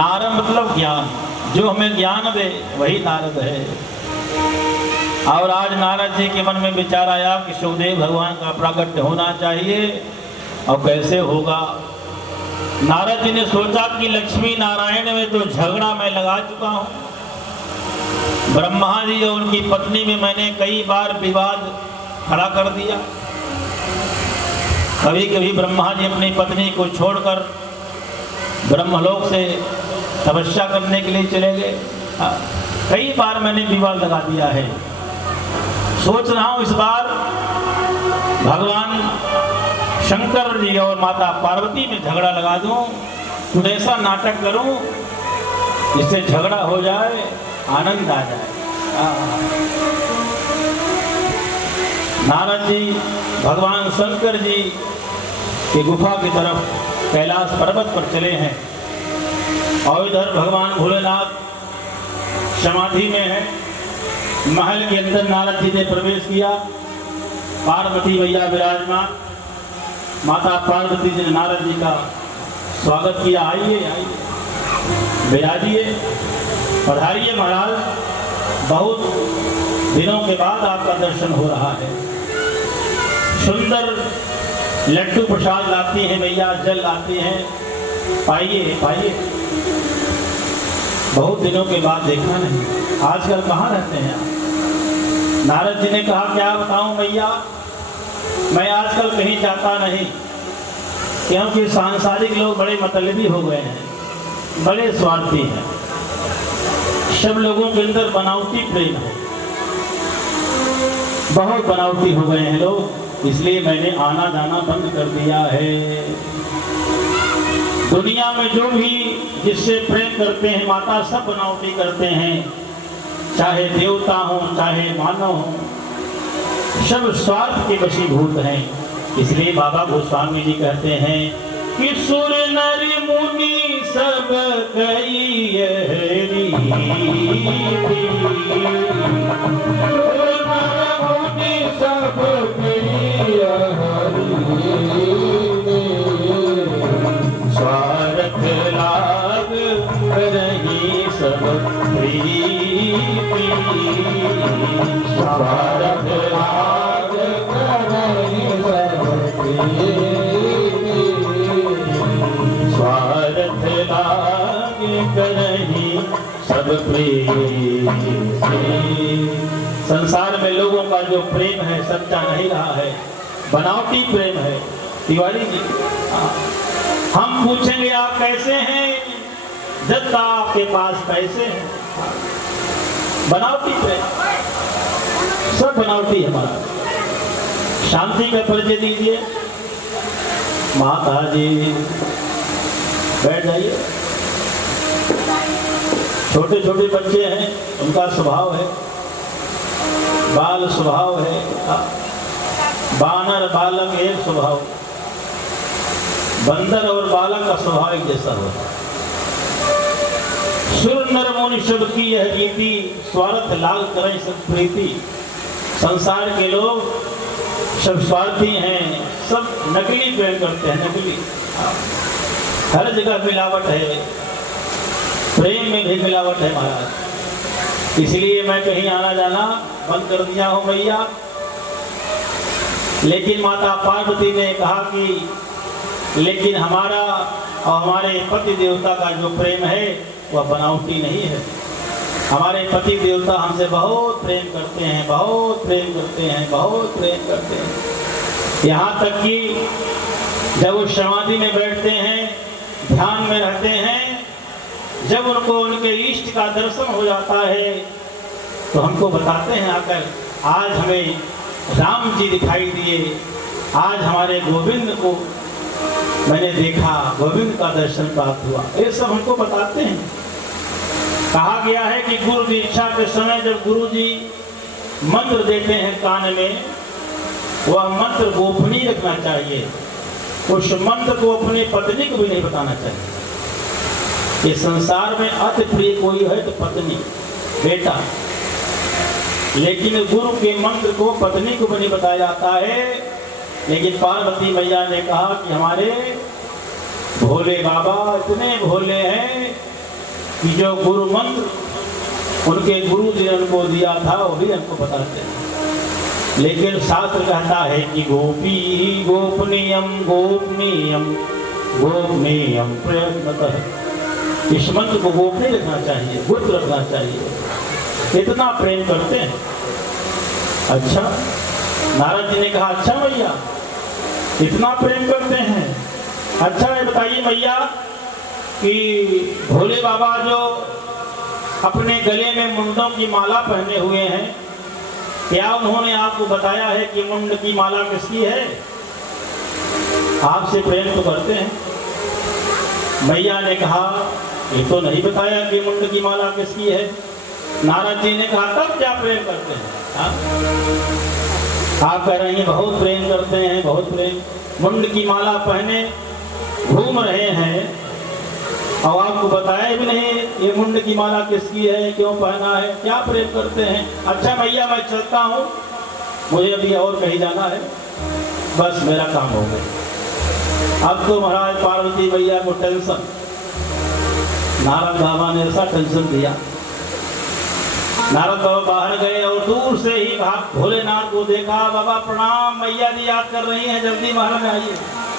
नारद मतलब ज्ञान, जो हमें ज्ञान दे वही नारद है। और आज नारद जी के मन में विचार आया कि शिवदेव भगवान का प्राकट्य होना चाहिए और कैसे होगा। नारद जी ने सोचा कि लक्ष्मी नारायण में तो झगड़ा मैं लगा चुका हूँ, ब्रह्मा जी और उनकी पत्नी में मैंने कई बार विवाद खड़ा कर दिया। कभी कभी ब्रह्मा जी अपनी पत्नी को छोड़कर ब्रह्मलोक से तपस्या करने के लिए चले गए। कई बार मैंने विवाद लगा दिया है। सोच रहा हूँ इस बार भगवान शंकर जी और माता पार्वती में झगड़ा लगा दूं, कुछ ऐसा नाटक करूं जिससे झगड़ा हो जाए, आनंद आ जाए। नारद जी भगवान शंकर जी की गुफा की तरफ कैलाश पर्वत पर चले हैं और इधर भगवान भोलेनाथ समाधि में है। महल के अंदर नारद जी ने प्रवेश किया, पार्वती मैया विराजमान। माता पार्वती जी ने नारद जी का स्वागत किया, आइए आइए विराजिए, पधारिए महाराज, बहुत दिनों के बाद आपका दर्शन हो रहा है। सुंदर लड्डू प्रसाद लाती हैं मैया, जल लाती हैं, पाइए पाइए। बहुत दिनों के बाद देखा नहीं, आजकल कहाँ रहते हैं आप? नारद जी ने कहा क्या बताऊं मैया, मैं आजकल कहीं जाता नहीं, क्योंकि सांसारिक लोग बड़े मतलबी हो गए हैं, बड़े स्वार्थी हैं। सब लोगों के अंदर बनावटी प्रेम है, बहुत बनावटी हो गए हैं लोग, इसलिए मैंने आना जाना बंद कर दिया है। दुनिया में जो भी जिससे प्रेम करते हैं माता, सब बनावटी करते हैं, चाहे देवता हो चाहे मानव हो, सब स्वार्थ के वशीभूत हैं। इसलिए बाबा गोस्वामी जी कहते हैं कि सुर नर मुनि सब कई हरि, सुर नर मुनि सब कई हरि, स्वार्थ लाभ करही सब प्रीति, स्वार्थ लाभ करही सब प्रीति, स्वार्थ लाभ करही सब प्रीति। संसार में लोगों का जो प्रेम है सच्चा नहीं रहा है, बनावटी प्रेम है। तिवारी जी, हम पूछेंगे आप कैसे हैं, जब आपके पास पैसे हैं। बनावटी प्रेम, सब बनावटी है। हमारा शांति का परिचय दीजिए। माता जी बैठ जाइए। छोटे छोटे बच्चे हैं, उनका स्वभाव है, बाल स्वभाव है, बानर बालक एक स्वभाव, बंदर और बालक का स्वभाव एक जैसा होता है। सुर नर मुनि सब की यह रीति, स्वार्थ लाग करें सब प्रीति। संसार के लोग सब स्वार्थी हैं, सब नकली प्रेम करते हैं, नकली। हर जगह मिलावट है, प्रेम में भी मिलावट है महाराज। इसलिए मैं कहीं आना जाना बंद कर दिया हूँ भैया। लेकिन माता पार्वती ने कहा कि लेकिन हमारा और हमारे पति देवता का जो प्रेम है वह बनावटी नहीं है। हमारे पति देवता हमसे बहुत प्रेम करते हैं, बहुत प्रेम करते हैं, बहुत प्रेम करते हैं। यहाँ तक कि जब वो समाधि में बैठते हैं, ध्यान में रहते हैं, जब उनको उनके इष्ट का दर्शन हो जाता है तो हमको बताते हैं आकर, आज हमें राम जी दिखाई दिए, आज हमारे गोविंद को मैंने देखा, गोविंद का दर्शन प्राप्त हुआ। ये सब हमको बताते हैं। कहा गया है कि गुरु दीक्षा के समय जब गुरु जी मंत्र देते हैं कान में, वह मंत्र गोपनीय रखना चाहिए। उस मंत्र को अपनी पत्नी को भी नहीं बताना चाहिए। इस संसार में अति प्रिय कोई है तो पत्नी, बेटा, लेकिन गुरु के मंत्र को पत्नी को भी नहीं बताया जाता है। लेकिन पार्वती मैया ने कहा कि हमारे भोले बाबा इतने भोले हैं कि जो गुरु मंत्र उनके गुरु जी ने उनको दिया था वही हमको बताते हैं। लेकिन शास्त्र कहता है कि गोपी गोपनीयम गोपनीयम गोपनीयम प्रयत्नतः। इस मंत्र को गोपनीय रखना चाहिए, गुप्त रखना चाहिए। इतना प्रेम करते हैं। अच्छा, नारद जी ने कहा अच्छा भैया इतना प्रेम करते हैं। अच्छा ये बताइए मैया कि भोले बाबा जो अपने गले में मुंडों की माला पहने हुए हैं, क्या उन्होंने आपको बताया है कि मुंड की माला किसकी है? आपसे प्रेम तो करते हैं। मैया ने कहा ये तो नहीं बताया कि मुंड की माला किसकी है। नारद जी ने कहा तब क्या प्रेम करते हैं? आप कह रहे हैं बहुत प्रेम करते हैं, बहुत प्रेम। मुंड की माला पहने घूम रहे हैं और आपको बताया भी नहीं ये मुंड की माला किसकी है, क्यों पहना है, क्या प्रेम करते हैं। अच्छा भैया मैं चलता हूँ, मुझे अभी और कहीं जाना है, बस मेरा काम हो गया। अब तो महाराज पार्वती भैया को टेंशन, नारद बाबा ने ऐसा टेंशन दिया। नारद बाबा बाहर गए और दूर से ही भोलेनाथ को देखा। बाबा प्रणाम, मैया जी याद कर रही हैं, जल्दी बाहर में आइए।